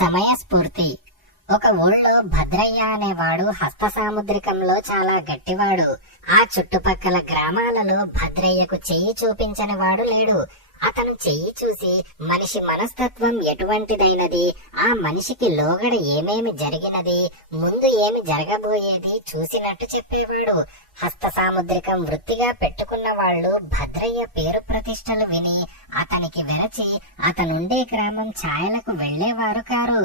సమయస్ఫూర్తి. ఒక ఊళ్ళో భద్రయ్య అనేవాడు హస్త సాముద్రికంలో చాలా గట్టివాడు. ఆ చుట్టుపక్కల గ్రామాలలో భద్రయ్యకు చెయ్యి చూపించని వాడు లేడు. అతను చెయ్యి చూసి మనిషి మనస్తత్వం ఎటువంటిదైనది, ఆ మనిషికి లోగడ ఏమేమి జరిగినది, ముందు ఏమి జరగబోయేది చూసినట్టు చెప్పేవాడు. హస్త సాముద్రికం వృత్తిగా పెట్టుకున్న వాళ్ళు భద్రయ్య పేరు ప్రతిష్టలు విని అతనికి వెరచి అతనుండే గ్రామం ఛాయలకు వెళ్లేవారు కారు.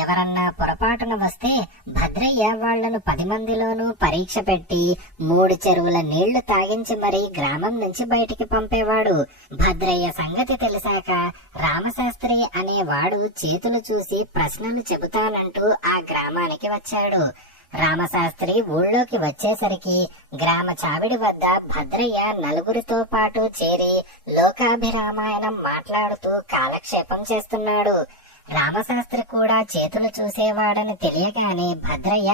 ఎవరన్నా పొరపాటున వస్తే భద్రయ్య వాళ్లను 10 మందిలోనూ పరీక్ష పెట్టి 3 చెరువుల నీళ్లు తాగించి మరీ గ్రామం నుంచి బయటికి పంపేవాడు. భద్రయ్య సంగతి తెలిసాక రామశాస్త్రి అనేవాడు చేతులు చూసి ప్రశ్నలు చెబుతానంటూ ఆ గ్రామానికి వచ్చాడు. రామశాస్త్రి ఊళ్ళోకి వచ్చేసరికి గ్రామ చావిడి వద్ద భద్రయ్య నలుగురితో పాటు చేరి లోకాభిరామాయణం మాట్లాడుతూ కాలక్షేపం చేస్తున్నాడు. రామశాస్త్రి కూడా చేతులు చూసేవాడని తెలియగానే భద్రయ్య,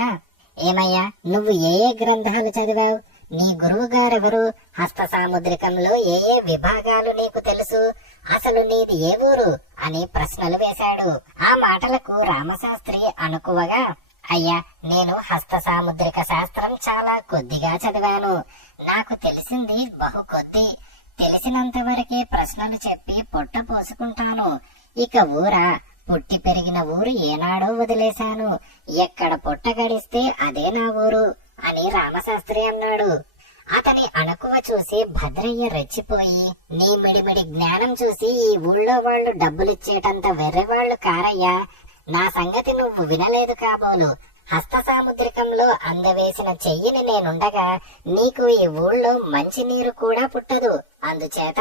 ఏమయ్యా, నువ్వు ఏ గ్రంథాలు చదివావు? నీ గురువు గారెవరు? హస్త సాముద్రికంలో ఏ విభాగాలు నీకు తెలుసు? అసలు నీది ఏ ఊరు అని ప్రశ్నలు వేశాడు. ఆ మాటలకు రామశాస్త్రి అనుకువగా, అయ్యా, నేను హస్త సాముద్రిక శాస్త్రం చాలా కొద్దిగా చదివాను. నాకు తెలిసింది బహు కొద్ది. తెలిసినంత వరకే ప్రశ్నలు చెప్పి పొట్ట పోసుకుంటాను. ఇక ఊరా? పుట్టి పెరిగిన ఊరు ఏనాడో వదిలేశాను. ఎక్కడ పొట్ట గడిస్తే అదే నా ఊరు అని రామశాస్త్రి అన్నాడు. అతని అణకువ చూసి భద్రయ్య రెచ్చిపోయి, నీ మిడిమిడి జ్ఞానం చూసి ఈ ఊళ్ళో వాళ్ళు డబ్బులిచ్చేటంత వెర్రెవాళ్లు కారయ్యా. నా సంగతి నువ్వు వినలేదు కాబోలు. హస్త సాముద్రికంలో అందవేసిన చెయ్యిని నేనుండగా నీకు ఈ ఊళ్ళో మంచి నీరు కూడా పుట్టదు. అందుచేత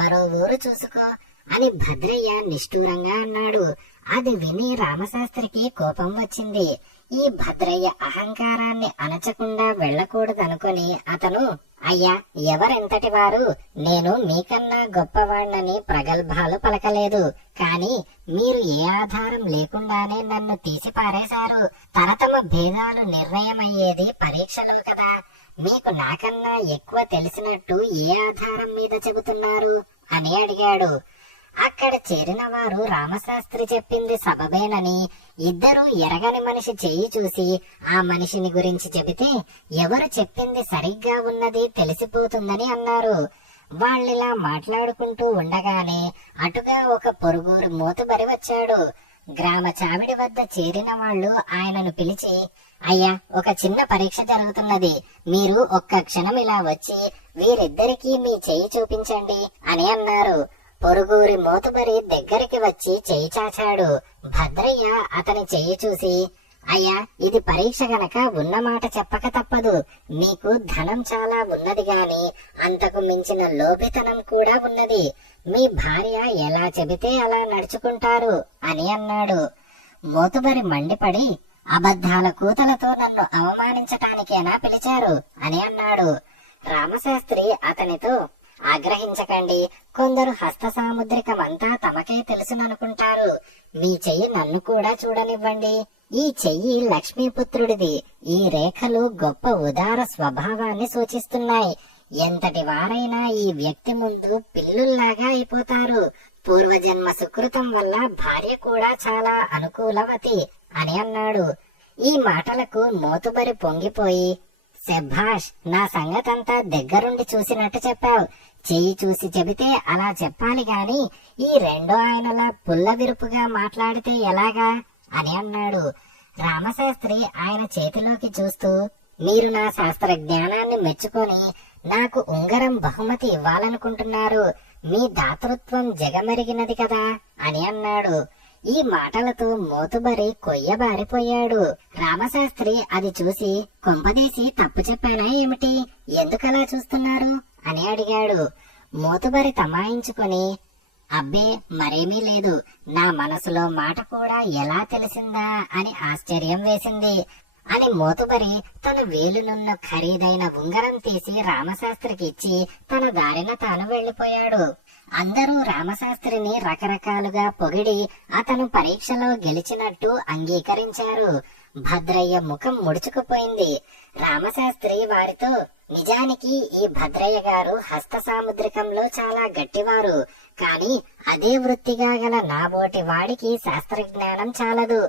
మరో ఊరు చూసుకో అని భద్రయ్య నిష్ఠూరంగా అన్నాడు. అది విని రామశాస్త్రికి కోపం వచ్చింది. ఈ భద్రయ్య అహంకారాన్ని అణచకుండా వెళ్లకూడదనుకుని అతను, అయ్యా, ఎవరెంతటి వారు? నేను మీకన్నా గొప్పవాణ్ణని ప్రగల్భాలు పలకలేదు. కాని మీరు ఏ ఆధారం లేకుండానే నన్ను తీసిపారేశారు. తరతమ భేదాలు నిర్ణయమయ్యేది పరీక్షలో కదా. మీకు నాకన్నా ఎక్కువ తెలిసినట్టు ఏ ఆధారం మీద చెబుతున్నారు అని అడిగాడు. అక్కడ చేరిన వారు రామశాస్త్రి చెప్పింది సబబేనని, ఇద్దరూ ఎరగని మనిషి చెయ్యి చూసి ఆ మనిషిని గురించి చెబితే ఎవరు చెప్పింది సరిగ్గా ఉన్నది తెలిసిపోతుందని అన్నారు. వాళ్ళిలా మాట్లాడుకుంటూ ఉండగానే అటుగా ఒక పొరుగురు మోతుబరి వచ్చాడు. గ్రామ చావిడి వద్ద చేరిన వాళ్ళు ఆయనను పిలిచి, అయ్యా, ఒక చిన్న పరీక్ష జరుగుతున్నది. మీరు ఒక్క క్షణం ఇలా వచ్చి వీరిద్దరికీ మీ చెయ్యి చూపించండి అని అన్నారు. పొరుగురి మోతుబరి దగ్గరికి వచ్చి చెయ్యి చాచాడు. భద్రయ్య అతని చెయ్యి చూసి, అయ్యా, ఇది పరీక్ష గనక ఉన్నమాట చెప్పక తప్పదు. మీకు ధనం చాలా ఉన్నది గాని అంతకు మించిన లోపితనం కూడా ఉన్నది. మీ భార్య ఎలా చెబితే అలా నడుచుకుంటారు అని అన్నాడు. మోతుబరి మండిపడి, అబద్ధాల కూతలతో నన్ను అవమానించటానికేనా పిలిచారు అని అన్నాడు. రామశాస్త్రి అతనితో, ఆగ్రహించకండి. కొందరు హస్త సాముద్రికమంతా తమకే తెలుసుననుకుంటారు. మీ చెయ్యి నన్ను కూడా చూడనివ్వండి. ఈ చెయ్యి లక్ష్మీపుత్రుడిది. ఈ రేఖలు గొప్ప ఉదార స్వభావాన్ని సూచిస్తున్నాయి. ఎంతటి వారైనా ఈ వ్యక్తి ముందు పిల్లుల్లాగా అయిపోతారు. పూర్వజన్మ సుకృతం వల్ల భార్య కూడా చాలా అనుకూలవతి అని అన్నాడు. ఈ మాటలకు మోతుబరి పొంగిపోయి, శభాష్, నా సంగతంతా దగ్గరుండి చూసినట్టు చెప్పావు. చెయ్యి చూసి చెబితే అలా చెప్పాలి గాని ఈ రెండో ఆయనలా పుల్ల విరుపుగా మాట్లాడితే ఎలాగా అని అన్నాడు. రామశాస్త్రి ఆయన చేతిలోకి చూస్తూ, మీరు నా శాస్త్ర జ్ఞానాన్ని మెచ్చుకొని నాకు ఉంగరం బహుమతి ఇవ్వాలనుకుంటున్నారు. మీ దాతృత్వం జగమెరిగినది కదా అని అన్నాడు. ఈ మాటలతో మోతుబరి కొయ్యబారిపోయాడు. రామశాస్త్రి అది చూసి, కొంపదీసి తప్పు చెప్పానా ఏమిటి? ఎందుకలా చూస్తున్నారు అని అడిగాడు. మోతుబరి తమాయించుకొని, అబ్బే, మరేమీ లేదు. నా మనసులో మాట కూడా ఎలా తెలిసిందా అని ఆశ్చర్యం వేసింది అని మోతుబరి తన వేలునున్న ఖరీదైన ఉంగరం తీసి రామశాస్త్రికి ఇచ్చి తన దారిన తాను వెళ్లిపోయాడు. అందరూ రామశాస్త్రిని రకరకాలుగా పొగిడి అతను పరీక్షలో గెలిచినట్టు అంగీకరించారు. భద్రయ్య ముఖం ముడుచుకుపోయింది. రామశాస్త్రి వారితో, నిజానికి ఈ భద్రయ్య గారు హస్త సాముద్రికంలో చాలా గట్టివారు. కాని అదే వృత్తిగా గల నాబోటి వాడికి శాస్త్రజ్ఞానం చాలదు.